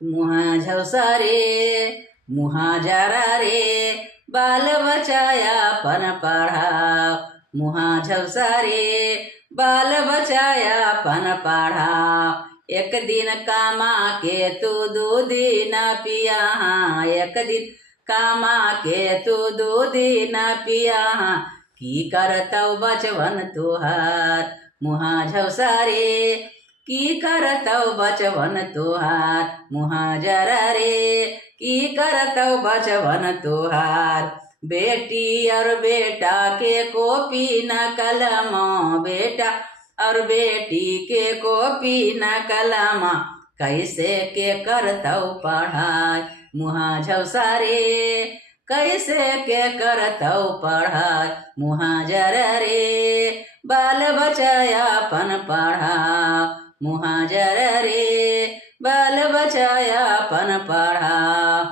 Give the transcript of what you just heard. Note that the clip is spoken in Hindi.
मुहा झवसा रे मुहा जरा रे बाल बचाया पन पढ़ाओ। मुहा झवसा रे बाल बचाया पन पढ़ाओ। एक दिन कामा के तू दूध न पिया, एक दिन कामा के तू दूध न पिया, की करतौ बचवन तुहार। मुहा झवसा रे की करतौ बचवन तुहार। मुहा जरा रे की करतौ बचवन तुहार। बेटी और बेटा के कॉपी न कलम, बेटा और बेटी के कॉपी न कलम, कैसे के करतौ पढ़ाई। मुहा झवसा रे कैसे के करतौ पढ़ाई। मुहा जरा रे बाल बचाया पन पढ़ाओ। मुहा जरा रे बाल बचाया पन पढ़ाओ।